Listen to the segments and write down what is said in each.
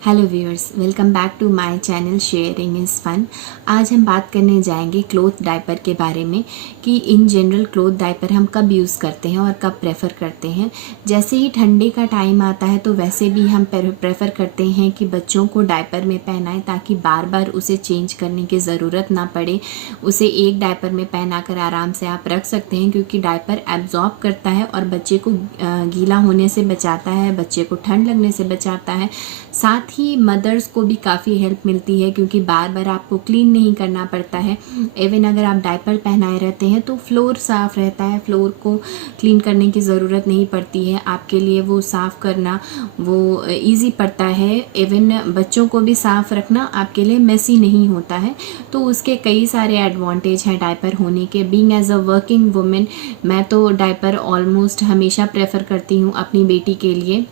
Hello viewers, welcome back to my channel sharing is fun. आज हम बात करने जाएंगे क्लोथ डायपर के बारे में कि इन जनरल क्लोथ डायपर हम कब यूज़ करते हैं और कब प्रेफ़र करते हैं। जैसे ही ठंडे का टाइम आता है तो वैसे भी हम प्रेफ़र करते हैं कि बच्चों को डायपर में पहनाएं ताकि बार बार उसे चेंज करने की ज़रूरत ना पड़े। उसे एक डायपर में पहना कर आराम से आप रख सकते हैं क्योंकि डायपर एब्जॉर्ब करता है और बच्चे को गीला होने से बचाता है, बच्चे को ठंड लगने से बचाता है। साथ ही मदर्स को भी काफ़ी हेल्प मिलती है क्योंकि बार बार आपको क्लीन नहीं करना पड़ता है। इवन अगर आप डायपर पहनाए रहते हैं तो फ्लोर साफ़ रहता है, फ्लोर को क्लीन करने की ज़रूरत नहीं पड़ती है आपके लिए। वो साफ़ करना वो इजी पड़ता है। इवन बच्चों को भी साफ़ रखना आपके लिए मेसी नहीं होता है। तो उसके कई सारे एडवांटेज हैं डायपर होने के। Being as a working women मैं तो डायपर ऑलमोस्ट हमेशा प्रेफर करती हूँ अपनी बेटी के लिए।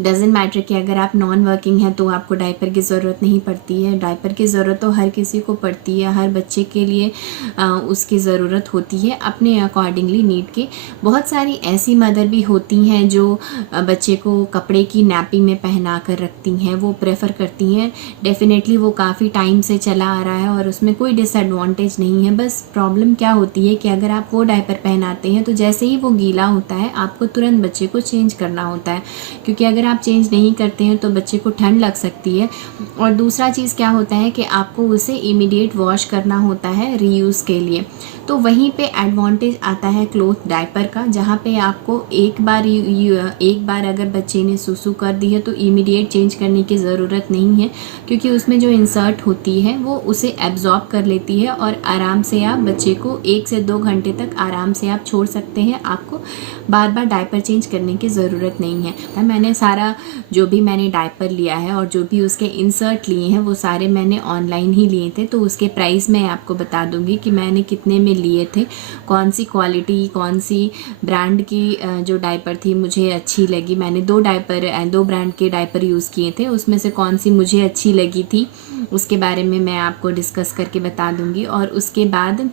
डजेंट मैटर कि अगर आप नॉन वर्किंग हैं तो आपको डायपर की ज़रूरत नहीं पड़ती है। डायपर की ज़रूरत तो हर किसी को पड़ती है, हर बच्चे के लिए उसकी ज़रूरत होती है अपने अकॉर्डिंगली नीड के। बहुत सारी ऐसी मदर भी होती हैं जो बच्चे को कपड़े की नैपी में पहना कर रखती हैं, वो प्रेफर करती हैं। डेफिनेटली वो काफ़ी टाइम से चला आ रहा है और उसमें कोई डिसएडवांटेज नहीं है। बस प्रॉब्लम क्या होती है कि अगर आप वो डायपर पहनाते हैं तो जैसे ही वो गीला होता है आपको तुरंत बच्चे को चेंज करना होता है, क्योंकि अगर आप चेंज नहीं करते हैं तो बच्चे को ठंड लग सकती है। और दूसरा चीज़ क्या होता है कि आपको उसे इमीडिएट वॉश करना होता है रीयूज़ के लिए। तो वहीं पे एडवांटेज आता है क्लोथ डायपर का, जहाँ पे आपको एक बार अगर बच्चे ने सुसु कर दी है तो इमीडिएट चेंज करने की ज़रूरत नहीं है, क्योंकि उसमें जो इंसर्ट होती है वो उसे एब्जॉर्ब कर लेती है और आराम से आप बच्चे को 1 से 2 घंटे तक आराम से आप छोड़ सकते हैं। आपको बार बार डायपर चेंज करने की ज़रूरत नहीं है। मैंने सारा जो भी मैंने डायपर लिया है और जो भी उसके इंसर्ट लिए हैं वो सारे मैंने ऑनलाइन ही लिए थे। तो उसके प्राइस मैं आपको बता दूंगी कि मैंने कितने में लिए थे, कौन सी क्वालिटी, कौन सी ब्रांड की जो डायपर थी मुझे अच्छी लगी। मैंने दो ब्रांड के डायपर यूज़ किए थे, उसमें से कौन सी मुझे अच्छी लगी थी उसके बारे में मैं आपको डिस्कस करके बता दूंगी। और उसके बाद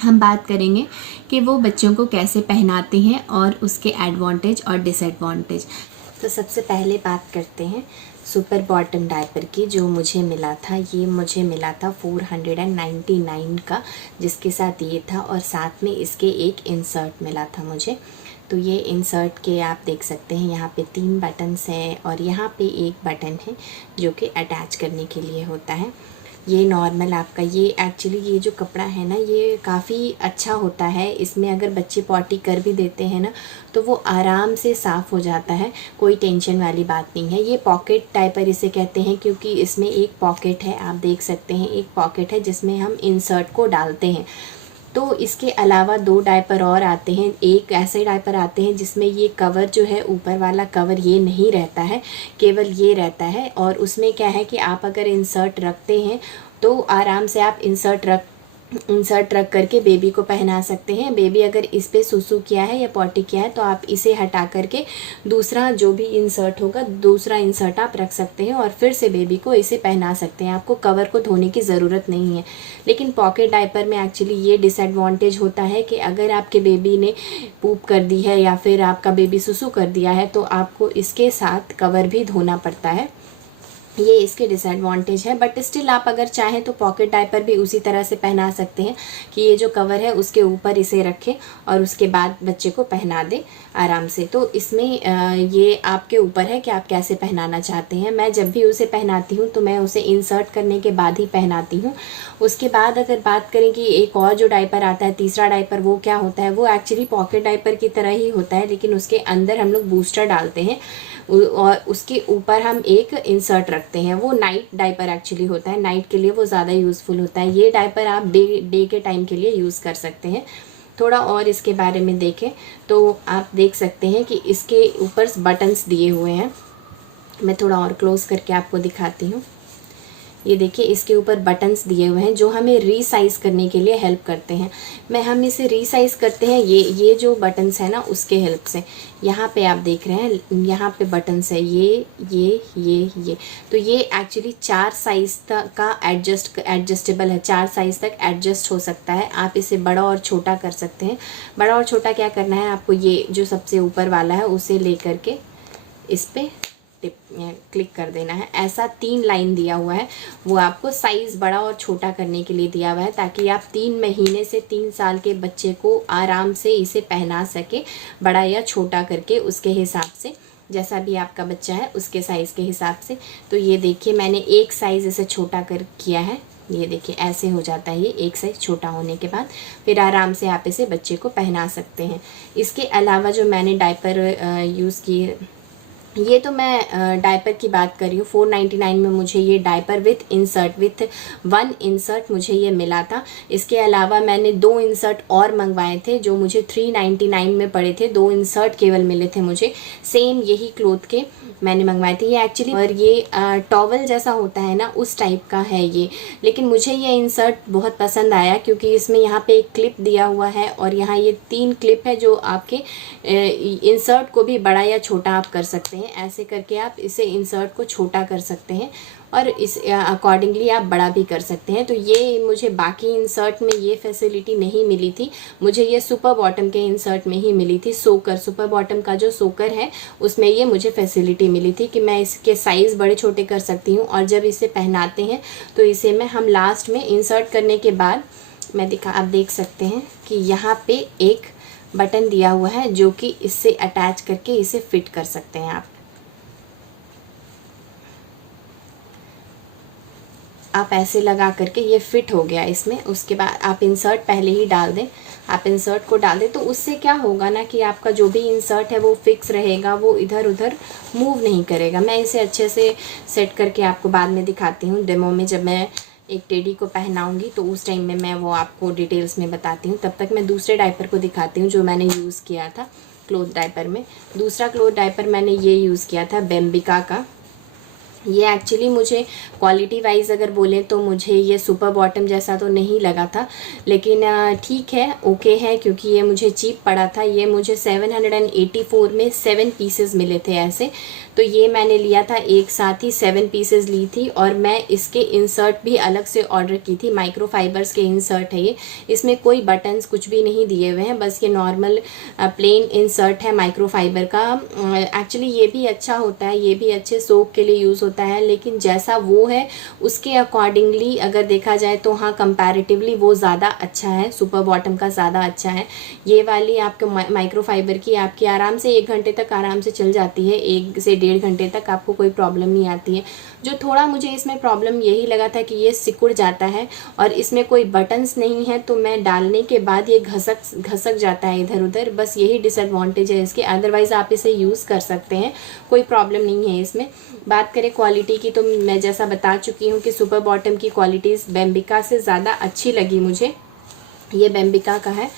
हम बात करेंगे कि वो बच्चों को कैसे पहनाते हैं और उसके एडवांटेज और डिसएडवांटेज। तो सबसे पहले बात करते हैं सुपर बॉटम डायपर की, जो मुझे मिला था। ये मुझे मिला था 499 का, जिसके साथ ये था और साथ में इसके एक इंसर्ट मिला था मुझे। तो ये इंसर्ट के आप देख सकते हैं यहाँ पे 3 बटन्स हैं और यहाँ पे एक बटन है जो कि अटैच करने के लिए होता है। ये नॉर्मल आपका, ये एक्चुअली ये जो कपड़ा है ना ये काफ़ी अच्छा होता है। इसमें अगर बच्चे पॉटी कर भी देते हैं ना तो वो आराम से साफ़ हो जाता है, कोई टेंशन वाली बात नहीं है। ये पॉकेट डायपर इसे कहते हैं क्योंकि इसमें एक पॉकेट है, आप देख सकते हैं एक पॉकेट है जिसमें हम इंसर्ट को डालते हैं। तो इसके अलावा 2 डायपर और आते हैं। एक ऐसे डायपर आते हैं जिसमें ये कवर जो है, ऊपर वाला कवर ये नहीं रहता है, केवल ये रहता है। और उसमें क्या है कि आप अगर इंसर्ट रखते हैं तो आराम से आप इंसर्ट रख करके बेबी को पहना सकते हैं। बेबी अगर इस पे सुसु किया है या पॉटी किया है तो आप इसे हटा करके दूसरा जो भी इंसर्ट होगा, दूसरा इंसर्ट आप रख सकते हैं और फिर से बेबी को इसे पहना सकते हैं। आपको कवर को धोने की ज़रूरत नहीं है। लेकिन पॉकेट डायपर में एक्चुअली ये डिसएडवांटेज होता है कि अगर आपके बेबी ने पूप कर दी है या फिर आपका बेबी सुसु कर दिया है तो आपको इसके साथ कवर भी धोना पड़ता है। ये इसके डिसएडवांटेज है। बट स्टिल आप अगर चाहें तो पॉकेट डायपर भी उसी तरह से पहना सकते हैं कि ये जो कवर है उसके ऊपर इसे रखें और उसके बाद बच्चे को पहना दें आराम से। तो इसमें ये आपके ऊपर है कि आप कैसे पहनाना चाहते हैं। मैं जब भी उसे पहनाती हूँ तो मैं उसे इंसर्ट करने के बाद ही पहनाती हूँ। उसके बाद अगर बात करें कि एक और जो डायपर आता है, तीसरा डायपर, वो क्या होता है, वो एक्चुअली पॉकेट डायपर की तरह ही होता है लेकिन उसके अंदर हम लोग बूस्टर डालते हैं और उसके ऊपर हम एक इंसर्ट रखते हैं। वो नाइट डायपर एक्चुअली होता है, नाइट के लिए वो ज़्यादा यूज़फुल होता है। ये डायपर आप डे के टाइम के लिए यूज़ कर सकते हैं। थोड़ा और इसके बारे में देखें तो आप देख सकते हैं कि इसके ऊपर बटन्स दिए हुए हैं। मैं थोड़ा और क्लोज करके आपको दिखाती हूँ। ये देखिए इसके ऊपर बटन्स दिए हुए हैं जो हमें रीसाइज़ करने के लिए हेल्प करते हैं। हम इसे रीसाइज़ करते हैं ये जो बटन्स है ना उसके हेल्प से। यहाँ पे आप देख रहे हैं यहाँ पे बटन्स है ये। तो ये एक्चुअली 4 साइज़ तक का एडजस्टेबल है, 4 साइज़ तक एडजस्ट हो सकता है। आप इसे बड़ा और छोटा कर सकते हैं। बड़ा और छोटा क्या करना है आपको, ये जो सबसे ऊपर वाला है उसे ले करके इस पर क्लिक कर देना है। ऐसा 3 लाइन दिया हुआ है, वो आपको साइज़ बड़ा और छोटा करने के लिए दिया हुआ है, ताकि आप 3 महीने से 3 साल के बच्चे को आराम से इसे पहना सके, बड़ा या छोटा करके उसके हिसाब से, जैसा भी आपका बच्चा है उसके साइज़ के हिसाब से। तो ये देखिए मैंने एक साइज़ इसे छोटा कर किया है, ये देखिए ऐसे हो जाता है ये एक साइज़ छोटा होने के बाद। फिर आराम से आप इसे बच्चे को पहना सकते हैं। इसके अलावा जो मैंने डायपर यूज़ किए, ये तो मैं डायपर की बात कर रही हूँ। 499 में मुझे ये डायपर विथ 1 इंसर्ट मुझे ये मिला था। इसके अलावा मैंने 2 इंसर्ट और मंगवाए थे जो मुझे 399 में पड़े थे। 2 इंसर्ट केवल मिले थे मुझे, सेम यही क्लोथ के मैंने मंगवाए थे। ये एक्चुअली और ये टॉवल जैसा होता है ना, उस टाइप का है ये, लेकिन मुझे ये इंसर्ट बहुत पसंद आया क्योंकि इसमें यहाँ पे एक क्लिप दिया हुआ है और यहाँ ये 3 क्लिप है जो आपके इंसर्ट को भी बड़ा या छोटा आप कर सकते हैं। ऐसे करके आप इसे इंसर्ट को छोटा कर सकते हैं और इस अकॉर्डिंगली आप बड़ा भी कर सकते हैं। तो ये मुझे बाकी इंसर्ट में ये फैसिलिटी नहीं मिली थी, मुझे ये सुपर बॉटम के इंसर्ट में ही मिली थी। सोकर, सुपर बॉटम का जो सोकर है उसमें ये मुझे फैसिलिटी मिली थी कि मैं इसके साइज़ बड़े छोटे कर सकती हूँ। और जब इसे पहनाते हैं तो इसे मैं हम लास्ट में इंसर्ट करने के बाद आप देख सकते हैं कि यहाँ पे एक बटन दिया हुआ है जो कि इससे अटैच करके इसे फिट कर सकते हैं आप ऐसे लगा करके ये फिट हो गया इसमें। उसके बाद आप इंसर्ट पहले ही डाल दें, आप इंसर्ट को डाल दें तो उससे क्या होगा ना कि आपका जो भी इंसर्ट है वो फिक्स रहेगा, वो इधर उधर मूव नहीं करेगा। मैं इसे अच्छे से सेट करके आपको बाद में दिखाती हूँ डेमो में, जब मैं एक टेडी को पहनाऊंगी तो उस टाइम में मैं वो आपको डिटेल्स में बताती हूँ। तब तक मैं दूसरे डायपर को दिखाती हूँ जो मैंने यूज़ किया था क्लोथ डायपर में। दूसरा क्लोथ डायपर मैंने ये यूज़ किया था बेम्बिका का। ये एक्चुअली मुझे क्वालिटी वाइज अगर बोलें तो मुझे ये सुपर बॉटम जैसा तो नहीं लगा था, लेकिन ठीक है, ओके है, क्योंकि ये मुझे चीप पड़ा था। ये मुझे 784 में 7 पीसेस मिले थे ऐसे, तो ये मैंने लिया था एक साथ ही 7 पीसेस ली थी। और मैं इसके इंसर्ट भी अलग से ऑर्डर की थी, माइक्रो फाइबर्स के इंसर्ट है ये, इसमें कोई बटन्स कुछ भी नहीं दिए हुए हैं, बस ये नॉर्मल प्लेन इंसर्ट है माइक्रो फाइबर का। एक्चुअली ये भी अच्छा होता है, ये भी अच्छे सोक के लिए यूज़ होता है, लेकिन जैसा वो है उसके अकॉर्डिंगली अगर देखा जाए तो हाँ कंपैरेटिवली वो ज़्यादा अच्छा है, सुपर बॉटम का ज़्यादा अच्छा है। ये वाली आपके माइक्रो फाइबर की आपकी आराम से 1 घंटे तक आराम से चल जाती है, 1 से 1.5 घंटे तक आपको कोई प्रॉब्लम नहीं आती है। जो थोड़ा मुझे इसमें प्रॉब्लम यही लगा था कि ये सिकुड़ जाता है और इसमें कोई बटन्स नहीं है, तो मैं डालने के बाद ये घसक जाता है इधर उधर, बस यही डिसएडवांटेज है इसके। अदरवाइज़ आप इसे यूज़ कर सकते हैं, कोई प्रॉब्लम नहीं है इसमें। बात करें क्वालिटी की तो मैं जैसा बता चुकी हूँ कि सुपर बॉटम की क्वालिटीज़ बेम्बिका से ज़्यादा अच्छी लगी मुझे। ये बेम्बिका का है,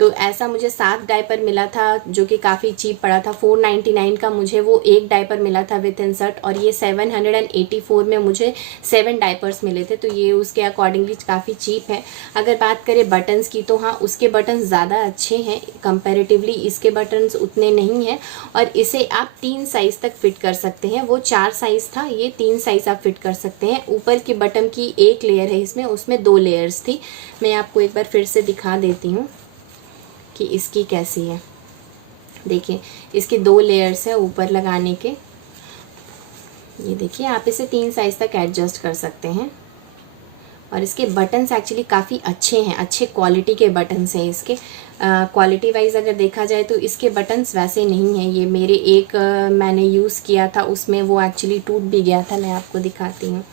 तो ऐसा मुझे 7 डायपर मिला था जो कि काफ़ी चीप पड़ा था। 499 का मुझे वो एक डायपर मिला था विथ इंसर्ट, और ये 784 में मुझे 7 डायपर्स मिले थे, तो ये उसके अकॉर्डिंगली काफ़ी चीप है। अगर बात करें बटन्स की तो हाँ उसके बटन्स ज़्यादा अच्छे हैं कंपैरेटिवली, इसके बटन्स उतने नहीं हैं। और इसे आप 3 साइज़ तक फिट कर सकते हैं, वो 4 साइज़ था, ये 3 साइज़ आप फिट कर सकते हैं। ऊपर के बटन की एक लेयर है इसमें, उसमें 2 लेयर्स थी। मैं आपको एक बार फिर से दिखा देती हूँ कि इसकी कैसी है। देखिए इसके 2 लेयर्स है ऊपर लगाने के, ये देखिए आप इसे 3 साइज़ तक एडजस्ट कर सकते हैं। और इसके बटन्स एक्चुअली काफ़ी अच्छे हैं, अच्छे क्वालिटी के बटन्स हैं इसके। क्वालिटी वाइज अगर देखा जाए तो इसके बटन्स वैसे नहीं हैं। ये मेरे एक मैंने यूज़ किया था उसमें वो एक्चुअली टूट भी गया था, मैं आपको दिखाती हूँ,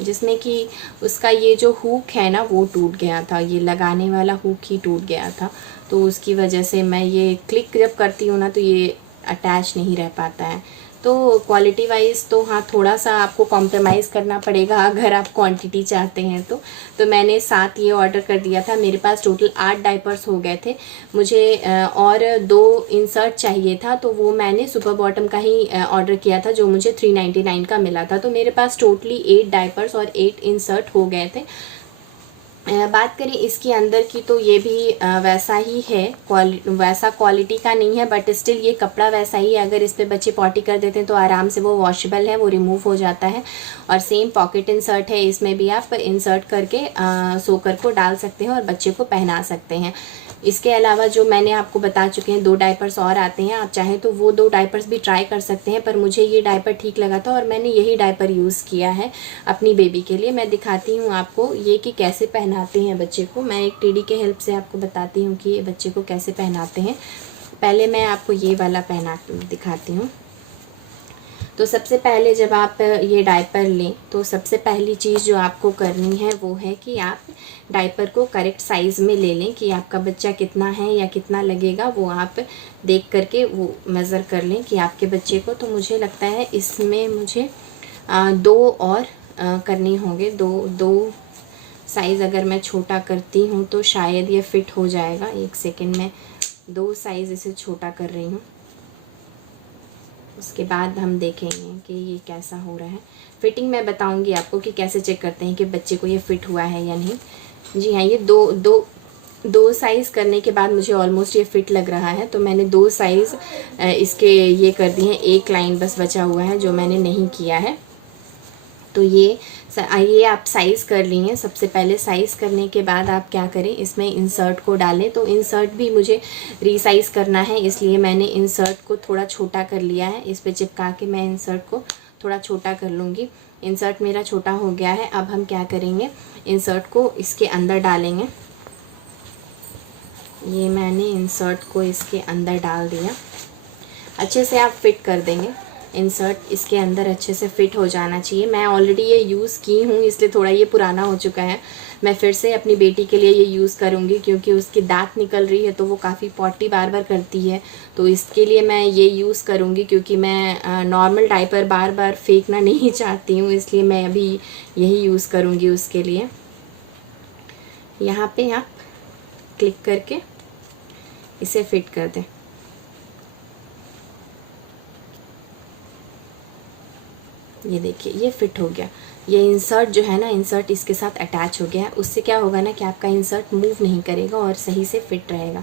जिसमें कि उसका ये जो हुक है ना वो टूट गया था, ये लगाने वाला हुक ही टूट गया था, तो उसकी वजह से मैं ये क्लिक जब करती हूँ ना तो ये अटैच नहीं रह पाता है। तो क्वालिटी वाइज तो हाँ थोड़ा सा आपको कॉम्प्रोमाइज़ करना पड़ेगा अगर आप क्वांटिटी चाहते हैं तो मैंने 7 ये ऑर्डर कर दिया था। मेरे पास टोटल 8 डायपर्स हो गए थे। मुझे और 2 इंसर्ट चाहिए था, तो वो मैंने सुपर बॉटम का ही ऑर्डर किया था जो मुझे 399 का मिला था। तो मेरे पास टोटली 8 डायपर्स और 8 इंसर्ट हो गए थे। बात करें इसके अंदर की तो ये भी वैसा ही है, वैसा क्वालिटी का नहीं है, बट स्टिल ये कपड़ा वैसा ही है। अगर इस पे बच्चे पॉटी कर देते हैं तो आराम से वो वॉशेबल है, वो रिमूव हो जाता है। और सेम पॉकेट इंसर्ट है, इसमें भी आप इंसर्ट करके सोकर को डाल सकते हैं और बच्चे को पहना सकते हैं। इसके अलावा जो मैंने आपको बता चुके हैं 2 डायपर्स और आते हैं, आप चाहें तो वो 2 डायपर्स भी ट्राई कर सकते हैं, पर मुझे ये डायपर ठीक लगा था और मैंने यही डायपर यूज़ किया है अपनी बेबी के लिए। मैं दिखाती हूँ आपको ये कि कैसे पहनाते हैं बच्चे को। मैं एक टेडी के हेल्प से आपको बताती हूँ कि ये बच्चे को कैसे पहनाते हैं। पहले मैं आपको ये वाला पहना दिखाती हूँ। तो सबसे पहले जब आप ये डायपर लें तो सबसे पहली चीज़ जो आपको करनी है वो है कि आप डायपर को करेक्ट साइज़ में ले लें कि आपका बच्चा कितना है या कितना लगेगा, वो आप देख करके वो मेज़र कर लें कि आपके बच्चे को। तो मुझे लगता है इसमें मुझे 2 और करने होंगे। दो साइज़ अगर मैं छोटा करती हूँ तो शायद ये फिट हो जाएगा। 1 सेकेंड में 2 साइज़ इसे छोटा कर रही हूँ, उसके बाद हम देखेंगे कि ये कैसा हो रहा है। फिटिंग मैं बताऊंगी आपको कि कैसे चेक करते हैं कि बच्चे को ये फिट हुआ है या नहीं। जी हाँ, ये दो साइज़ करने के बाद मुझे ऑलमोस्ट ये फिट लग रहा है। तो मैंने 2 साइज़ इसके ये कर दिए हैं, 1 लाइन बस बचा हुआ है जो मैंने नहीं किया है। तो ये आप साइज़ कर ली हैं। सबसे पहले साइज़ करने के बाद आप क्या करें, इसमें इंसर्ट को डालें। तो इंसर्ट भी मुझे रीसाइज़ करना है, इसलिए मैंने इंसर्ट को थोड़ा छोटा कर लिया है। इस पे चिपका के मैं इंसर्ट को थोड़ा छोटा कर लूँगी। इंसर्ट मेरा छोटा हो गया है। अब हम क्या करेंगे, इंसर्ट को इसके अंदर डालेंगे। ये मैंने इंसर्ट को इसके अंदर डाल दिया। अच्छे से आप फिट कर देंगे। इंसर्ट इसके अंदर अच्छे से फिट हो जाना चाहिए। मैं ऑलरेडी ये यूज़ की हूँ, इसलिए थोड़ा ये पुराना हो चुका है। मैं फिर से अपनी बेटी के लिए ये यूज़ करूँगी क्योंकि उसकी दांत निकल रही है तो वो काफ़ी पॉटी बार बार करती है। तो इसके लिए मैं ये यूज़ करूँगी क्योंकि मैं नॉर्मल डायपर बार बार फेंकना नहीं चाहती हूँ, इसलिए मैं अभी यही यूज़ करूँगी उसके लिए। यहाँ पे आप क्लिक करके इसे फिट कर दें। ये देखिए ये फिट हो गया। ये इंसर्ट जो है ना, इंसर्ट इसके साथ अटैच हो गया है। उससे क्या होगा ना कि आपका इंसर्ट मूव नहीं करेगा और सही से फिट रहेगा।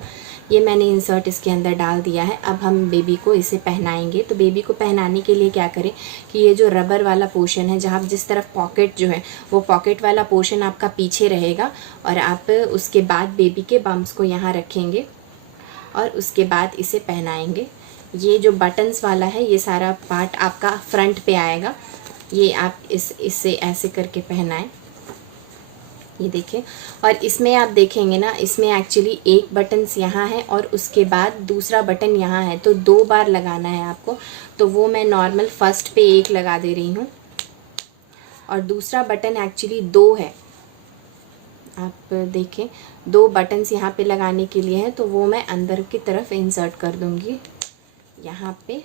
ये मैंने इंसर्ट इसके अंदर डाल दिया है। अब हम बेबी को इसे पहनाएंगे। तो बेबी को पहनाने के लिए क्या करें कि ये जो रबर वाला पोर्शन है, जहाँ जिस तरफ पॉकेट जो है, वो पॉकेट वाला पोर्शन आपका पीछे रहेगा और आप उसके बाद बेबी के बम्स को यहाँ रखेंगे और उसके बाद इसे पहनाएंगे। ये जो बटन्स वाला है ये सारा पार्ट आपका फ्रंट पे आएगा। ये आप इससे ऐसे करके पहनाएं। ये देखिए, और इसमें आप देखेंगे ना, इसमें एक्चुअली एक बटन यहाँ है और उसके बाद दूसरा बटन यहाँ है, तो 2 बार लगाना है आपको। तो वो मैं नॉर्मल फर्स्ट पे 1 लगा दे रही हूँ और दूसरा बटन एक्चुअली 2 है। आप देखें 2 बटन्स यहाँ पे लगाने के लिए है, तो वो मैं अंदर की तरफ इंसर्ट कर दूँगी। यहाँ पे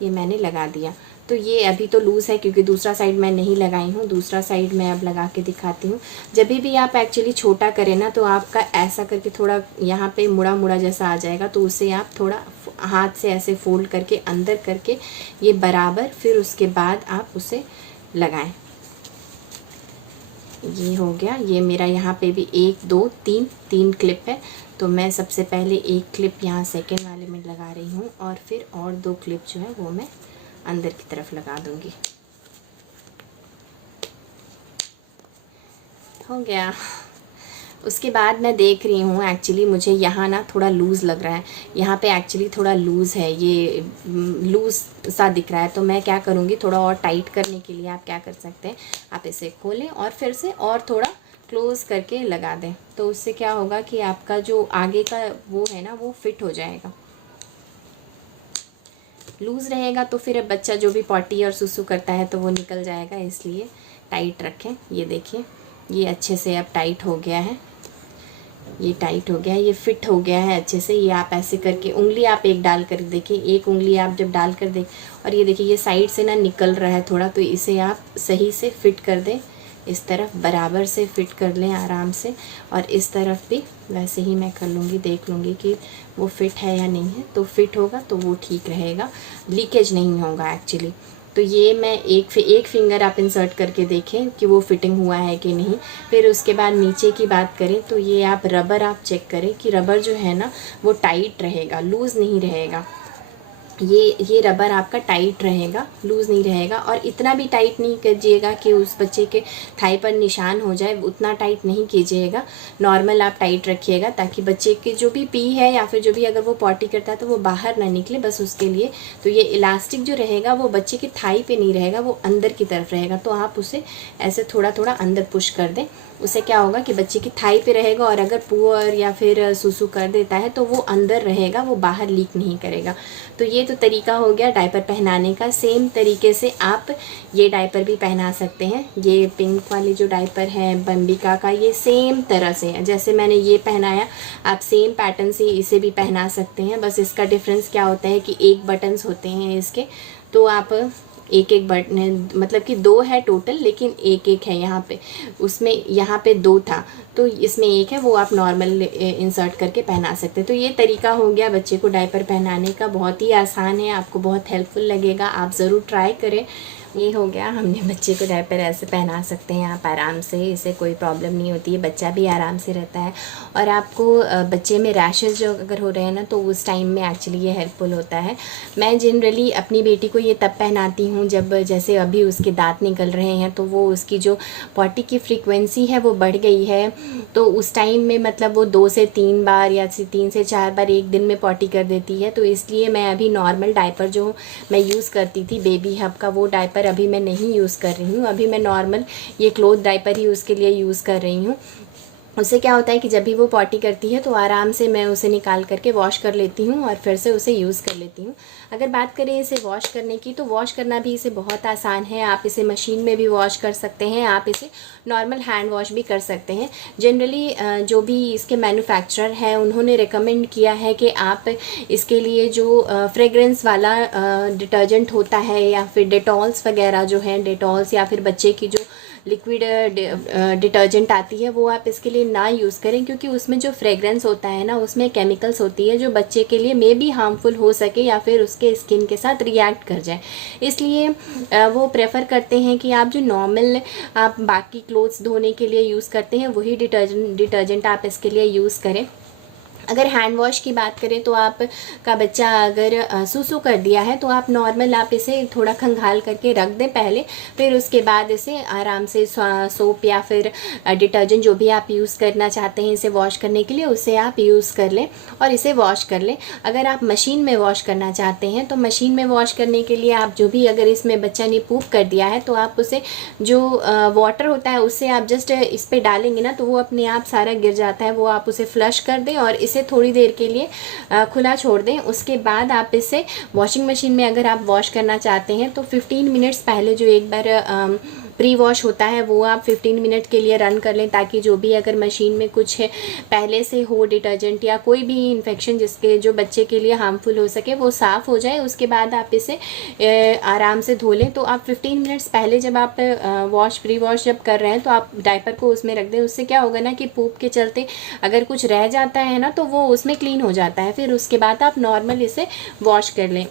ये मैंने लगा दिया। तो ये अभी तो लूज़ है क्योंकि दूसरा साइड मैं नहीं लगाई हूँ। दूसरा साइड मैं अब लगा के दिखाती हूँ। जब भी आप एक्चुअली छोटा करें ना, तो आपका ऐसा करके थोड़ा यहाँ पे मुड़ा मुड़ा जैसा आ जाएगा, तो उसे आप थोड़ा हाथ से ऐसे फोल्ड करके अंदर करके ये बराबर, फिर उसके बाद आप उसे लगाएं। ये हो गया। ये मेरा यहाँ पे भी 1 2 3 क्लिप है। तो मैं सबसे पहले 1 क्लिप यहाँ सेकेंड वाले में लगा रही हूँ और फिर और 2 क्लिप जो है वो मैं अंदर की तरफ लगा दूँगी। हो गया। उसके बाद मैं देख रही हूँ एक्चुअली मुझे यहाँ ना थोड़ा लूज़ लग रहा है। यहाँ पे एक्चुअली थोड़ा लूज़ है, ये लूज़ सा दिख रहा है। तो मैं क्या करूँगी, थोड़ा और टाइट करने के लिए आप क्या कर सकते हैं, आप इसे खोलें और फिर से और थोड़ा क्लोज़ करके लगा दें। तो उससे क्या होगा कि आपका जो आगे का वो है ना, वो फिट हो जाएगा। लूज़ रहेगा तो फिर बच्चा जो भी पॉटी और सुसु करता है तो वो निकल जाएगा, इसलिए टाइट रखें। ये देखिए ये अच्छे से अब टाइट हो गया है। ये टाइट हो गया है, ये फिट हो गया है अच्छे से। ये आप ऐसे करके उंगली आप एक डाल कर देखिए, एक उंगली आप जब डाल कर देख, और ये देखिए ये साइड से ना निकल रहा है थोड़ा, तो इसे आप सही से फिट कर दें। इस तरफ बराबर से फिट कर लें आराम से, और इस तरफ भी वैसे ही मैं कर लूँगी, देख लूँगी कि वो फिट है या नहीं है। तो फिट होगा तो वो ठीक रहेगा, लीकेज नहीं होगा एक्चुअली। तो ये मैं एक फिंगर आप इंसर्ट करके देखें कि वो फिटिंग हुआ है कि नहीं। फिर उसके बाद नीचे की बात करें तो ये आप रबर आप चेक करें कि रबर जो है ना वो टाइट रहेगा, लूज़ नहीं रहेगा। ये रबर आपका टाइट रहेगा, लूज़ नहीं रहेगा। और इतना भी टाइट नहीं कीजिएगा कि उस बच्चे के थाई पर निशान हो जाए, उतना टाइट नहीं कीजिएगा, नॉर्मल आप टाइट रखिएगा, ताकि बच्चे के जो भी पी है या फिर जो भी अगर वो पॉटी करता है तो वो बाहर ना निकले, बस उसके लिए। तो ये इलास्टिक जो रहेगा वो बच्चे के थाई पे नहीं रहेगा, वो अंदर की तरफ रहेगा। तो आप उसे ऐसे थोड़ा थोड़ा अंदर पुश कर दें, उससे क्या होगा कि बच्चे की थाई पे रहेगा, और अगर पुअर या फिर सुसु कर देता है तो वो अंदर रहेगा, वो बाहर लीक नहीं करेगा। तो ये तो तरीका हो गया डायपर पहनाने का। सेम तरीके से आप ये डायपर भी पहना सकते हैं। ये पिंक वाली जो डायपर है बम्बिका का, ये सेम तरह से है, जैसे मैंने ये पहनाया आप सेम पैटर्न से इसे भी पहना सकते हैं। बस इसका डिफरेंस क्या होता है कि एक बटन्स होते हैं इसके, तो आप एक एक बटन, मतलब कि 2 है टोटल, लेकिन एक एक है यहाँ पे, उसमें यहाँ पे 2 था तो इसमें एक है, वो आप नॉर्मल इंसर्ट करके पहना सकते हैं। तो ये तरीका हो गया बच्चे को डायपर पहनाने का, बहुत ही आसान है, आपको बहुत हेल्पफुल लगेगा, आप ज़रूर ट्राई करें। ये हो गया, हमने बच्चे को डायपर ऐसे पहना सकते हैं आप आराम से, इसे कोई प्रॉब्लम नहीं होती है, बच्चा भी आराम से रहता है। और आपको बच्चे में रैशेज़ जो अगर हो रहे हैं ना, तो उस टाइम में एक्चुअली ये हेल्पफुल होता है। मैं जनरली अपनी बेटी को ये तब पहनाती हूँ जब जैसे अभी उसके दांत निकल रहे हैं, तो वो उसकी जो पॉटी की फ्रीक्वेंसी है वो बढ़ गई है, तो उस टाइम में मतलब वो 2 से 3 बार या 3 से 4 बार एक दिन में पॉटी कर देती है। तो इसलिए मैं अभी नॉर्मल डायपर जो मैं यूज़ करती थी बेबी हब का, वो डायपर अभी मैं नहीं यूज़ कर रही हूँ। अभी मैं नॉर्मल ये क्लोथ डायपर ही उसके लिए यूज़ कर रही हूँ। उससे क्या होता है कि जब भी वो पॉटी करती है तो आराम से मैं उसे निकाल करके वॉश कर लेती हूँ और फिर से उसे यूज़ कर लेती हूँ। अगर बात करें इसे वॉश करने की, तो वॉश करना भी इसे बहुत आसान है। आप इसे मशीन में भी वॉश कर सकते हैं, आप इसे नॉर्मल हैंड वॉश भी कर सकते हैं। जनरली जो भी इसके मैन्युफैक्चरर हैं उन्होंने रिकमेंड किया है कि आप इसके लिए जो फ्रेगरेंस वाला डिटर्जेंट होता है, या फिर डेटॉल्स वगैरह जो है, डेटॉल्स या फिर बच्चे की जो लिक्विड डिटर्जेंट आती है, वो आप इसके लिए ना यूज़ करें, क्योंकि उसमें जो फ्रेगरेंस होता है ना, उसमें केमिकल्स होती है जो बच्चे के लिए मे बी हार्मफुल हो सके या फिर उसके स्किन के साथ रिएक्ट कर जाए। इसलिए वो प्रेफर करते हैं कि आप जो नॉर्मल आप बाकी क्लोथ्स धोने के लिए यूज़ करते हैं वही डिटर्जेंट आप इसके लिए यूज़ करें। अगर हैंड वॉश की बात करें तो आपका बच्चा अगर सूसू कर दिया है तो आप नॉर्मल आप इसे थोड़ा खंगाल करके रख दें पहले, फिर उसके बाद इसे आराम से सोप या फिर डिटर्जेंट जो भी आप यूज़ करना चाहते हैं इसे वॉश करने के लिए, उसे आप यूज़ कर लें और इसे वॉश कर लें। अगर आप मशीन में वॉश करना चाहते हैं तो मशीन में वॉश करने के लिए आप जो भी, अगर इसमें बच्चा ने पूप कर दिया है तो आप उसे जो वाटर होता है उससे आप जस्ट इस पर डालेंगे ना, तो वो अपने आप सारा गिर जाता है, वो आप उसे फ्लश कर दें और इसे थोड़ी देर के लिए खुला छोड़ दें। उसके बाद आप इसे वॉशिंग मशीन में अगर आप वॉश करना चाहते हैं तो 15 मिनट्स पहले जो एक बार प्री वॉश होता है वो आप 15 मिनट के लिए रन कर लें, ताकि जो भी अगर मशीन में कुछ पहले से हो डिटर्जेंट या कोई भी इन्फेक्शन जिसके जो बच्चे के लिए हार्मफुल हो सके वो साफ़ हो जाए। उसके बाद आप इसे आराम से धो लें। तो आप 15 मिनट्स पहले जब आप प्री वॉश जब कर रहे हैं तो आप डायपर को उसमें रख दें। उससे क्या होगा ना कि पूप के चलते अगर कुछ रह जाता है ना तो वो उसमें क्लीन हो जाता है। फिर उसके बाद आप नॉर्मल इसे वॉश कर लें।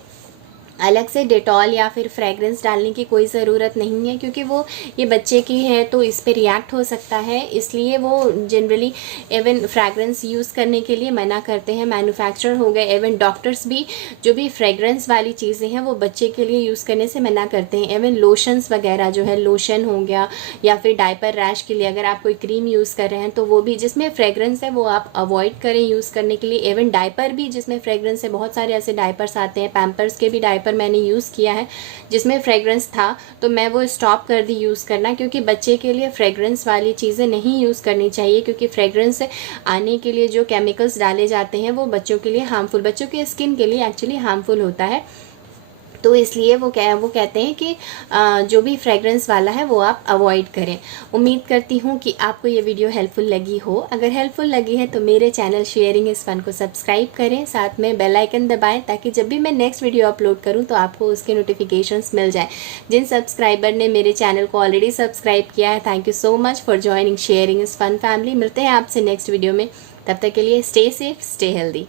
अलग से डेटॉल या फिर फ्रेगरेंस डालने की कोई ज़रूरत नहीं है, क्योंकि वो ये बच्चे की है तो इस पे रिएक्ट हो सकता है, इसलिए वो जनरली इवन फ्रेगरेंस यूज़ करने के लिए मना करते हैं। मैन्युफैक्चरर हो गए, इवन डॉक्टर्स भी जो भी फ्रेगरेंस वाली चीज़ें हैं वो बच्चे के लिए यूज़ करने से मना करते हैं। इवन लोशंस वगैरह जो है, लोशन हो गया या फिर डायपर रैश के लिए अगर आप कोई क्रीम यूज़ कर रहे हैं तो वो भी जिसमें फ्रेगरेंस है वो आप अवॉइड करें यूज़ करने के लिए। इवन डायपर भी जिसमें फ्रेगरेंस है, बहुत सारे ऐसे डायपर्स आते हैं, पैम्पर्स के भी डायपर मैंने यूज़ किया है जिसमें फ्रेगरेंस था तो मैं वो स्टॉप कर दी यूज़ करना, क्योंकि बच्चे के लिए फ्रेगरेंस वाली चीज़ें नहीं यूज़ करनी चाहिए, क्योंकि फ्रेगरेंस आने के लिए जो केमिकल्स डाले जाते हैं वो बच्चों के लिए हार्मफुल, बच्चों के स्किन के लिए एक्चुअली हार्मफुल होता है। तो इसलिए वो कहते हैं कि जो भी फ्रेगरेंस वाला है वो आप अवॉइड करें। उम्मीद करती हूँ कि आपको ये वीडियो हेल्पफुल लगी हो। अगर हेल्पफुल लगी है तो मेरे चैनल शेयरिंग इज़ फन को सब्सक्राइब करें, साथ में बेल आइकन दबाएं, ताकि जब भी मैं नेक्स्ट वीडियो अपलोड करूँ तो आपको उसके नोटिफिकेशंस मिल जाए। जिन सब्सक्राइबर ने मेरे चैनल को ऑलरेडी सब्सक्राइब किया है, thank you so much for joining sharing is fun family. मिलते हैं आपसे नेक्स्ट वीडियो में, तब तक के लिए स्टे सेफ, स्टे हेल्दी।